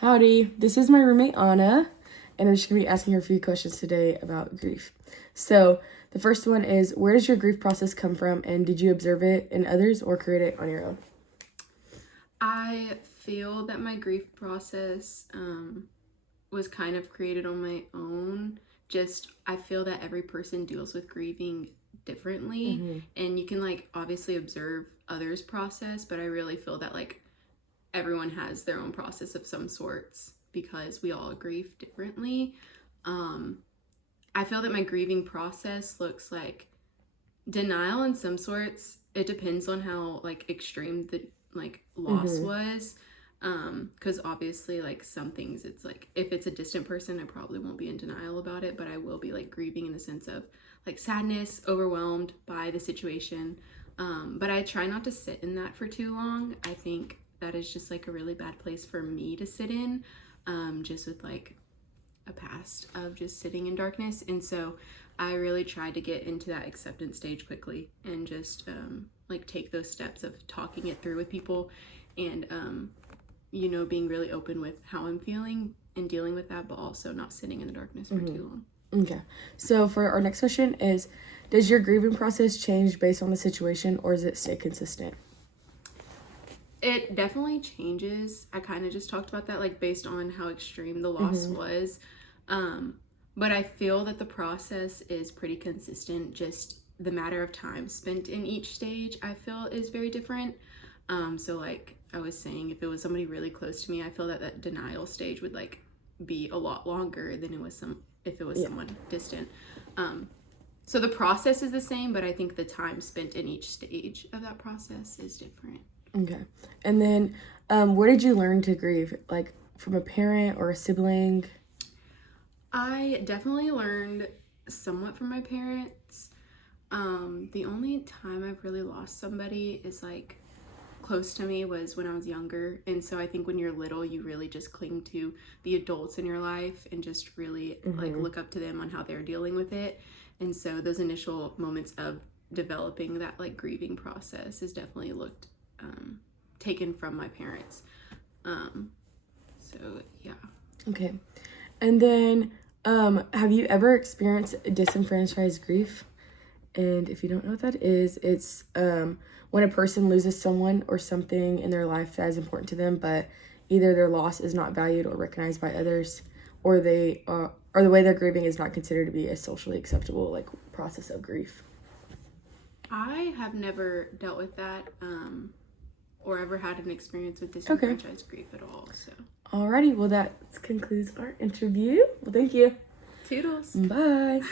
Howdy, this is my roommate Anna, and I'm just gonna be asking her a few questions today about grief. So, the first one is, where does your grief process come from, and did you observe it in others or create it on your own? I feel that my grief process was kind of created on my own. I feel that every person deals with grieving differently, and you can obviously observe others' process, but I really feel that everyone has their own process of some sorts because we all grieve differently. I feel that my grieving process looks like denial in some sorts. It depends on how extreme the loss was, because obviously some things, it's if it's a distant person, I probably won't be in denial about it, but I will be grieving in the sense of sadness, overwhelmed by the situation. But I try not to sit in that for too long. I think that is just a really bad place for me to sit in, just with a past of just sitting in darkness. And so I really tried to get into that acceptance stage quickly and just take those steps of talking it through with people and being really open with how I'm feeling and dealing with that, but also not sitting in the darkness for too long. Okay, so for our next question is, does your grieving process change based on the situation, or does it stay consistent? It definitely changes. I kind of just talked about that, based on how extreme the loss was. But I feel that the process is pretty consistent. Just the matter of time spent in each stage, I feel, is very different. So I was saying, if it was somebody really close to me, I feel that that denial stage would be a lot longer than if it was someone distant. So the process is the same, but I think the time spent in each stage of that process is different. Okay, and then where did you learn to grieve? From a parent or a sibling? I definitely learned somewhat from my parents. The only time I've really lost somebody is close to me was when I was younger. And so I think when you're little, you really just cling to the adults in your life and just really look up to them on how they're dealing with it. And so those initial moments of developing that grieving process is definitely taken from my parents. So yeah. Okay. And then, have you ever experienced disenfranchised grief? And if you don't know what that is, it's when a person loses someone or something in their life that is important to them, but either their loss is not valued or recognized by others, or or the way they're grieving is not considered to be a socially acceptable process of grief. I have never dealt with that, or ever had an experience with disenfranchised grief at all. So. Alrighty, well that concludes our interview. Well, thank you. Toodles. Bye.